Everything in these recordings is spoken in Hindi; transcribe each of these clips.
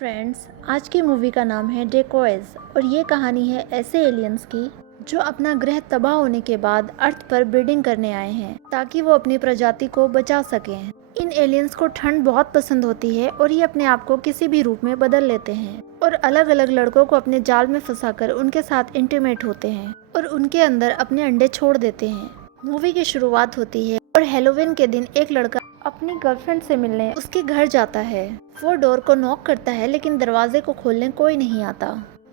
फ्रेंड्स, आज की मूवी का नाम है डेकोएज और ये कहानी है ऐसे एलियंस की जो अपना ग्रह तबाह होने के बाद अर्थ पर ब्रीडिंग करने आए हैं ताकि वो अपनी प्रजाति को बचा सकें। इन एलियंस को ठंड बहुत पसंद होती है और ये अपने आप को किसी भी रूप में बदल लेते हैं और अलग अलग लड़कों को अपने जाल में फंसाकर उनके साथ इंटीमेट होते हैं और उनके अंदर अपने अंडे छोड़ देते हैं। मूवी की शुरुआत होती है और हैलोवीन के दिन एक लड़का अपनी गर्लफ्रेंड से मिलने उसके घर जाता है। वो डोर को नॉक करता है लेकिन दरवाजे को खोलने कोई नहीं आता।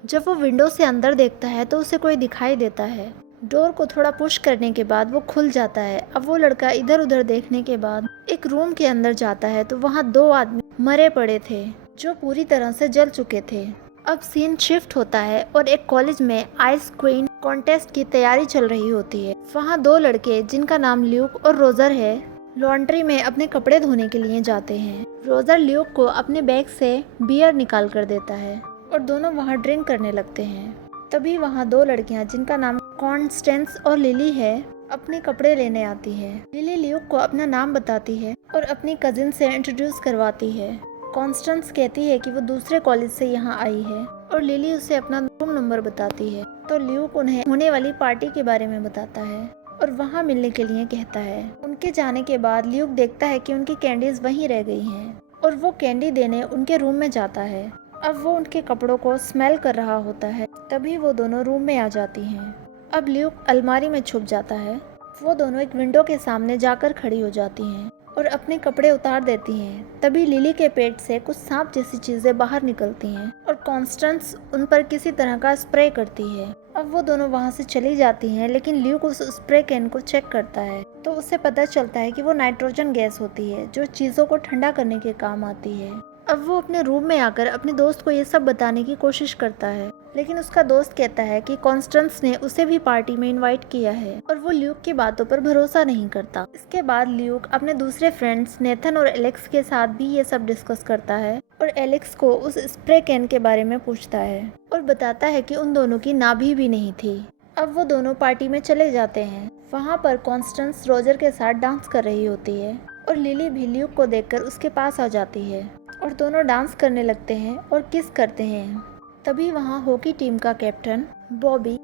जब वो विंडो से अंदर देखता है तो उसे कोई दिखाई देता है। डोर को थोड़ा पुश करने के बाद वो खुल जाता है। अब वो लड़का इधर उधर देखने के बाद एक रूम के अंदर जाता है तो वहाँ दो आदमी मरे पड़े थे जो पूरी तरह से जल चुके थे। अब सीन शिफ्ट होता है और एक कॉलेज में आइस क्वीन कॉन्टेस्ट की तैयारी चल रही होती है। वहाँ दो लड़के जिनका नाम ल्यूक और रोजर है लॉन्ड्री में अपने कपड़े धोने के लिए जाते हैं। रोजर ल्यूक को अपने बैग से बियर निकाल कर देता है और दोनों वहाँ ड्रिंक करने लगते हैं। तभी वहाँ दो लड़कियाँ जिनका नाम कॉन्स्टेंस और लिली है अपने कपड़े लेने आती है। लिली ल्यूक को अपना नाम बताती है और अपनी कजिन से इंट्रोड्यूस करवाती है। कॉन्स्टेंस कहती है कि वो दूसरे कॉलेज से यहाँ आई है और लिली उसे अपना रूम नंबर बताती है तो ल्यूक उन्हें होने वाली पार्टी के बारे में बताता है और वहाँ मिलने के लिए कहता है। उनके जाने के बाद ल्यूक देखता है कि उनकी कैंडीज वहीं रह गई हैं और वो कैंडी देने उनके रूम में जाता है। अब वो उनके कपड़ों को स्मेल कर रहा होता है तभी वो दोनों रूम में आ जाती हैं। अब ल्यूक अलमारी में छुप जाता है। वो दोनों एक विंडो के सामने जाकर खड़ी हो जाती हैं और अपने कपड़े उतार देती हैं। तभी लिली के पेट से कुछ सांप जैसी चीजें बाहर निकलती हैं और कॉन्स्टेंस उन पर किसी तरह का स्प्रे करती है। अब वो दोनों वहाँ से चली जाती हैं लेकिन ल्यूक उस स्प्रे कैन को चेक करता है तो उसे पता चलता है कि वो नाइट्रोजन गैस होती है जो चीज़ों को ठंडा करने के काम आती है। अब वो अपने रूम में आकर अपने दोस्त को ये सब बताने की कोशिश करता है लेकिन उसका दोस्त कहता है कि कॉन्स्टेंस ने उसे भी पार्टी में इनवाइट किया है और वो ल्यूक की बातों पर भरोसा नहीं करता। इसके बाद ल्यूक अपने दूसरे फ्रेंड्स नेथन और एलेक्स के साथ भी ये सब डिस्कस करता है और एलेक्स को उस स्प्रे कैन के बारे में पूछता है और बताता है कि उन दोनों की नाभि भी नहीं थी। अब वो दोनों पार्टी में चले जाते हैं। वहाँ पर कॉन्स्टेंस रोजर के साथ डांस कर रही होती है और लिली भी ल्यूक को देखकर उसके पास आ जाती है और दोनों डांस करने लगते हैं और किस करते हैं। तभी वहाँ हॉकी टीम का कैप्टन बॉबी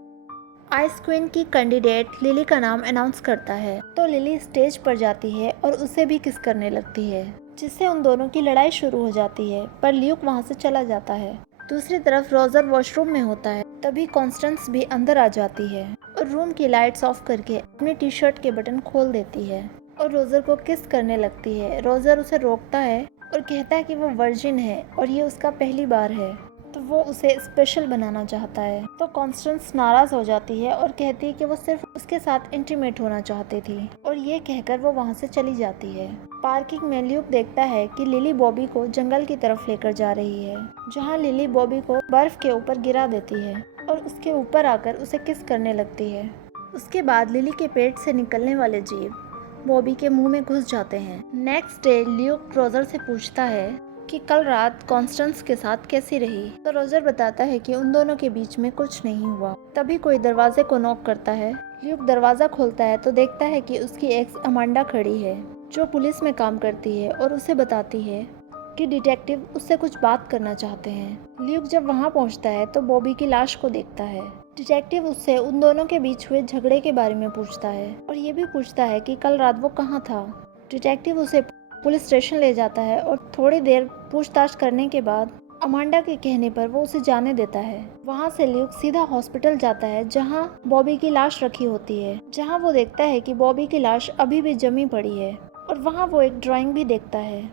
आइस क्वीन की कैंडिडेट लिली का नाम अनाउंस करता है तो लिली स्टेज पर जाती है और उसे भी किस करने लगती है जिससे उन दोनों की लड़ाई शुरू हो जाती है पर ल्यूक वहाँ से चला जाता है। दूसरी तरफ रोजर वॉशरूम में होता है तभी कॉन्स्टेंस भी अंदर आ जाती है और रूम की लाइट्स ऑफ करके अपनी टी शर्ट के बटन खोल देती है और रोजर को किस करने लगती है। रोजर उसे रोकता है और कहता है कि वो वर्जिन है और ये उसका पहली बार है तो वो उसे स्पेशल बनाना चाहता है। तो कॉन्स्टेंस नाराज हो जाती है और कहती है कि वो सिर्फ उसके साथ इंटीमेट होना चाहती थी और ये कहकर वो वहाँ से चली जाती है। पार्किंग में ल्यूक देखता है कि लिली बॉबी को जंगल की तरफ लेकर जा रही है जहाँ लिली बॉबी को बर्फ के ऊपर गिरा देती है और उसके ऊपर आकर उसे किस करने लगती है। उसके बाद लिली के पेट से निकलने वाले जीव बॉबी के मुंह में घुस जाते हैं। नेक्स्ट डे ल्यूक रोजर से पूछता है कि कल रात कॉन्स्टेंस के साथ कैसी रही तो रोजर बताता है कि उन दोनों के बीच में कुछ नहीं हुआ। तभी कोई दरवाजे को नॉक करता है। ल्यूक दरवाजा खोलता है तो देखता है कि उसकी एक्स अमांडा खड़ी है जो पुलिस में काम करती है और उसे बताती है कि डिटेक्टिव उससे कुछ बात करना चाहते हैं। ल्यूक जब वहाँ पहुँचता है तो बॉबी की लाश को देखता है। डिटेक्टिव उससे उन दोनों के बीच हुए झगड़े के बारे में पूछता है और ये भी पूछता है कि कल रात वो कहाँ था। डिटेक्टिव उसे पुलिस स्टेशन ले जाता है और थोड़ी देर पूछताछ करने के बाद अमांडा के कहने पर वो उसे जाने देता है। वहाँ से ल्यूक सीधा हॉस्पिटल जाता है जहाँ बॉबी की लाश रखी होती है जहाँ वो देखता है कि बॉबी की लाश अभी भी जमी पड़ी है और वहाँ वो एक ड्राइंग भी देखता है।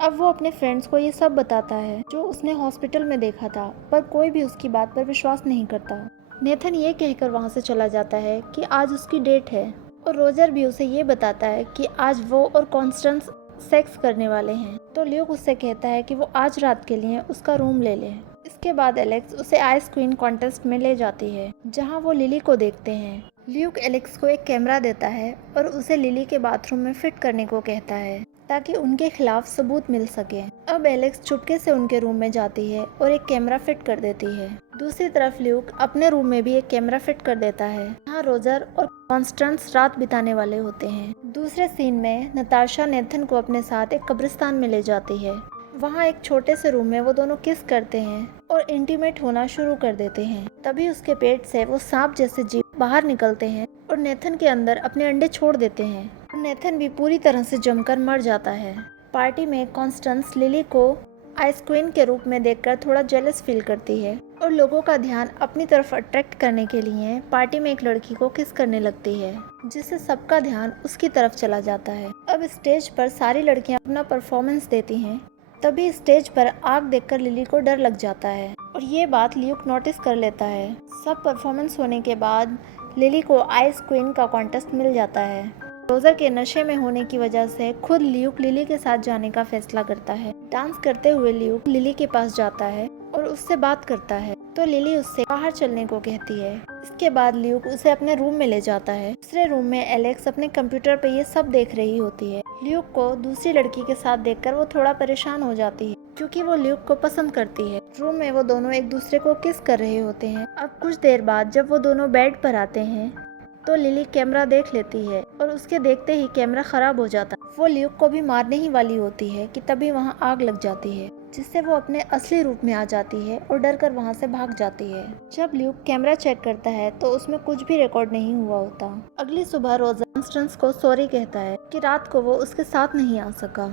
अब वो अपने फ्रेंड्स को ये सब बताता है जो उसने हॉस्पिटल में देखा था पर कोई भी उसकी बात पर विश्वास नहीं करता। नेथन ये कहकर वहाँ से चला जाता है कि आज उसकी डेट है और रोजर भी उसे ये बताता है कि आज वो और कॉन्स्टेंस सेक्स करने वाले हैं तो ल्यूक उससे कहता है कि वो आज रात के लिए उसका रूम ले ले। इसके बाद एलेक्स उसे आइस क्वीन कॉन्टेस्ट में ले जाती है जहां वो लिली को देखते हैं। ल्यूक एलेक्स को एक कैमरा देता है और उसे लिली के बाथरूम में फिट करने को कहता है ताकि उनके खिलाफ सबूत मिल सके। अब एलेक्स चुपके से उनके रूम में जाती है और एक कैमरा फिट कर देती है। दूसरी तरफ ल्यूक अपने रूम में भी एक कैमरा फिट कर देता है जहाँ रोजर और कॉन्स्टेंस रात बिताने वाले होते हैं। दूसरे सीन में नताशा नेथन को अपने साथ एक कब्रिस्तान में ले जाती है। वहाँ एक छोटे से रूम में वो दोनों किस करते हैं और इंटीमेट होना शुरू कर देते हैं। तभी उसके पेट से वो सांप जैसे जीव बाहर निकलते हैं और नेथन के अंदर अपने अंडे छोड़ देते हैं। नेथन भी पूरी तरह से जमकर मर जाता है। पार्टी में कॉन्स्टेंस लिली को आइस क्वीन के रूप में देखकर थोड़ा जेलस फील करती है और लोगों का ध्यान अपनी तरफ अट्रैक्ट करने के लिए पार्टी में एक लड़की को किस करने लगती है, जिससे सबका ध्यान उसकी तरफ चला जाता है। अब स्टेज पर सारी लड़कियां अपना परफॉर्मेंस देती हैं। तभी स्टेज पर आग देखकर लिली को डर लग जाता है और ये बात ल्यूक नोटिस कर लेता है। सब परफॉर्मेंस होने के बाद लिली को आइस क्वीन का कॉन्टेस्ट मिल जाता है। रोजर के नशे में होने की वजह से खुद ल्यूक लिली के साथ जाने का फैसला करता है। डांस करते हुए ल्यूक लिली के पास जाता है और उससे बात करता है तो लिली उससे बाहर चलने को कहती है। इसके बाद ल्यूक उसे अपने रूम में ले जाता है। दूसरे रूम में एलेक्स अपने कंप्यूटर पे ये सब देख रही होती है। ल्यूक को दूसरी लड़की के साथ देखकर वो थोड़ा परेशान हो जाती है क्योंकि वो ल्यूक को पसंद करती है। रूम में वो दोनों एक दूसरे को किस कर रहे होते हैं। अब कुछ देर बाद जब वो दोनों बेड पर आते हैं तो लिली कैमरा देख लेती है और उसके देखते ही कैमरा खराब हो जाता है। वो ल्यूक को भी मारने ही वाली होती है कि तभी वहाँ आग लग जाती है, जिससे वो अपने असली रूप में आ जाती है और डर कर वहाँ से भाग जाती है। जब ल्यूक कैमरा चेक करता है तो उसमें कुछ भी रिकॉर्ड नहीं हुआ होता। अगली सुबह रोजर कॉन्स्टेंस को सॉरी कहता है कि रात को वो उसके साथ नहीं आ सका।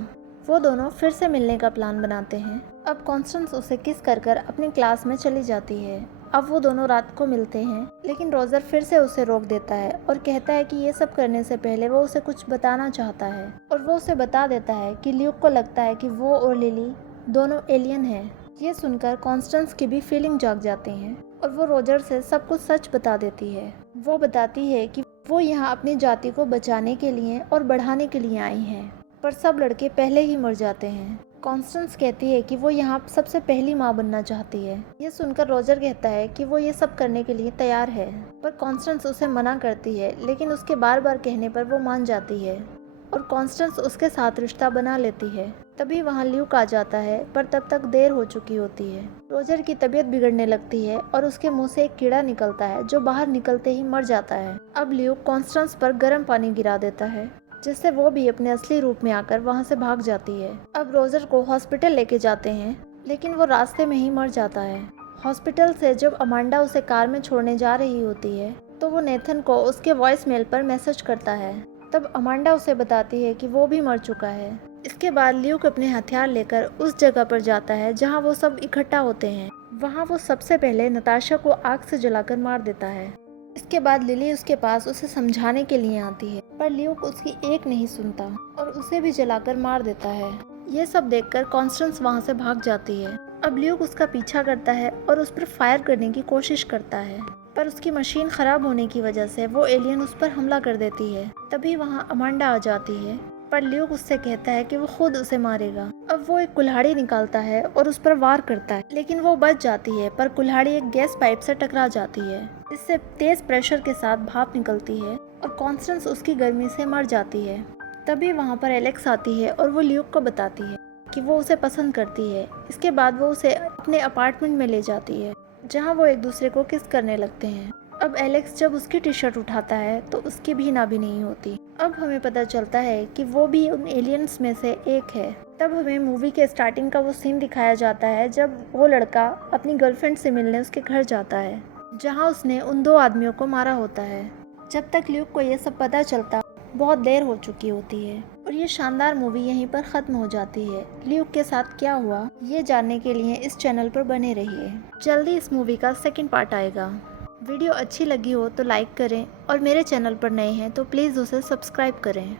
वो दोनों फिर से मिलने का प्लान बनाते हैं। अब कॉन्स्टेंस उसे किस कर अपनी क्लास में चली जाती है। अब वो दोनों रात को मिलते हैं, लेकिन रोजर फिर से उसे रोक देता है और कहता है कि ये सब करने से पहले वो उसे कुछ बताना चाहता है। और वो उसे बता देता है कि ल्यूक को लगता है कि वो और लिली दोनों एलियन हैं। ये सुनकर कॉन्स्टेंस की भी फीलिंग जाग जाती हैं और वो रोजर से सब कुछ सच बता देती है। वो बताती है कि वो यहाँ अपनी जाति को बचाने के लिए और बढ़ाने के लिए आई हैं, पर सब लड़के पहले ही मर जाते हैं। कॉन्स्टेंस कहती है कि वो यहाँ सबसे पहली माँ बनना चाहती है। ये सुनकर रोजर कहता है कि वो ये सब करने के लिए तैयार है, पर कॉन्स्टेंस उसे मना करती है, लेकिन उसके बार बार कहने पर वो मान जाती है और कॉन्स्टेंस उसके साथ रिश्ता बना लेती है। तभी वहाँ ल्यूक आ जाता है, पर तब तक देर हो चुकी होती है। रोजर की तबीयत बिगड़ने लगती है और उसके मुंह से एक कीड़ा निकलता है जो बाहर निकलते ही मर जाता है। अब ल्यूक कॉन्स्टेंस पर गर्म पानी गिरा देता है, जिससे वो भी अपने असली रूप में आकर वहाँ से भाग जाती है। अब रोजर को हॉस्पिटल लेके जाते हैं, लेकिन वो रास्ते में ही मर जाता है। हॉस्पिटल से जब अमांडा उसे कार में छोड़ने जा रही होती है तो वो नेथन को उसके वॉइस मेल पर मैसेज करता है। तब अमांडा उसे बताती है कि वो भी मर चुका है। इसके बाद ल्यूक अपने हथियार लेकर उस जगह पर जाता है जहाँ वो सब इकट्ठा होते हैं। वहाँ वो सबसे पहले नताशा को आग से जलाकर मार देता है। इसके बाद लिली उसके पास उसे समझाने के लिए आती है, पर ल्यूक उसकी एक नहीं सुनता और उसे भी जलाकर मार देता है। ये सब देखकर कॉन्स्टेंस वहाँ से भाग जाती है। अब ल्यूक उसका पीछा करता है और उस पर फायर करने की कोशिश करता है, पर उसकी मशीन खराब होने की वजह से वो एलियन उस पर हमला कर देती है। तभी वहाँ अमांडा आ जाती है, पर ल्यूक उससे कहता है कि वो खुद उसे मारेगा। अब वो एक कुल्हाड़ी निकालता है और उस पर वार करता है, लेकिन वो बच जाती है, पर कुल्हाड़ी एक गैस पाइप से टकरा जाती है, जिससे तेज प्रेशर के साथ भाप निकलती है और कॉन्स्टेंस उसकी गर्मी से मर जाती है। तभी वहाँ पर एलेक्स आती है और वो ल्यूक को बताती है कि वो उसे पसंद करती है। इसके बाद वो उसे अपने अपार्टमेंट में ले जाती है, जहाँ वो एक दूसरे को किस करने लगते हैं। अब एलेक्स जब उसकी टी शर्ट उठाता है तो उसकी भी नाभि नहीं होती। अब हमें पता चलता है कि वो भी उन एलियंस में से एक है। तब हमें मूवी के स्टार्टिंग का वो सीन दिखाया जाता है जब वो लड़का अपनी गर्लफ्रेंड से मिलने उसके घर जाता है, जहाँ उसने उन दो आदमियों को मारा होता है। जब तक ल्यूक को ये सब पता चलता बहुत देर हो चुकी होती है और ये शानदार मूवी यहीं पर ख़त्म हो जाती है। ल्यूक के साथ क्या हुआ ये जानने के लिए इस चैनल पर बने रहिए। जल्दी इस मूवी का सेकंड पार्ट आएगा। वीडियो अच्छी लगी हो तो लाइक करें और मेरे चैनल पर नए हैं तो प्लीज़ उसे सब्सक्राइब करें।